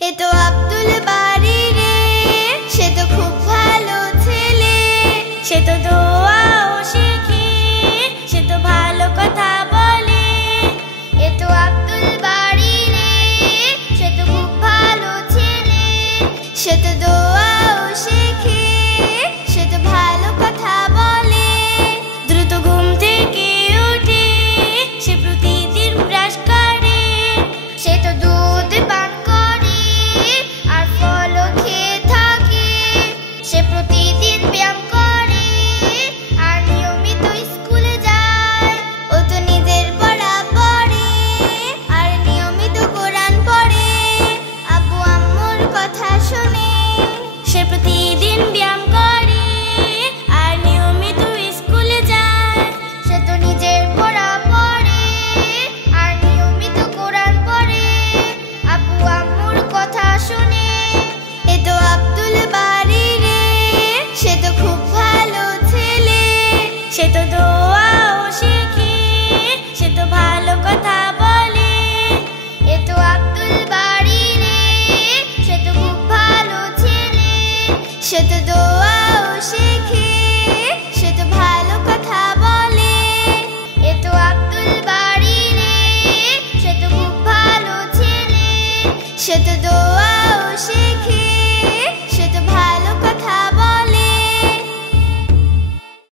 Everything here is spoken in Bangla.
এ তো আব্দুল বারী রে, সে তো খুব ভালো ছেলে, সে তো দোয়াও শেখে, সে তো ভালো কথা বলে। এ তো আব্দুল বারী রে, সে তো খুব ভালো ছেলে, সে তো দোয়াও শেখে, সে তো ভালো কথা বলে। দ্রুত ঘুম থেকে উঠে সে প্রতিদিন ব্রাশ করে, সে তো দুধ পান করে আর ফলও খেয়ে থাকে। সে প্রতিদিন ব্যায়াম করে আর নিয়মিত স্কুলে যায়। ও তো নিজের পড়া পড়ে আর নিয়মিত কোরআন পড়ে, আব্বু আম্মুর কথা শুনে। সে প্রতিদিন ব্যায়াম করে আর নিয়মিত স্কুলে যায়। সে তো নিজের পড়া পড়ে আর নিয়মিত কোরআন পড়ে, আব্বু আম্মুর কথা শুনে। এ তো আব্দুল বারী রে, সে তো খুব ভালো ছেলে, সে তো দোয়াও শেখে, সে তো ভালো কথা বলে। এ তো আব্দুল বারী রে, সে তো খুব ভালো ছেলে, সে তো দোয়াও শেখে, সে তো ভালো কথা বলে। এ তো আব্দুল বারী রে, সে তো খুব ভালো ছেলে, সে তো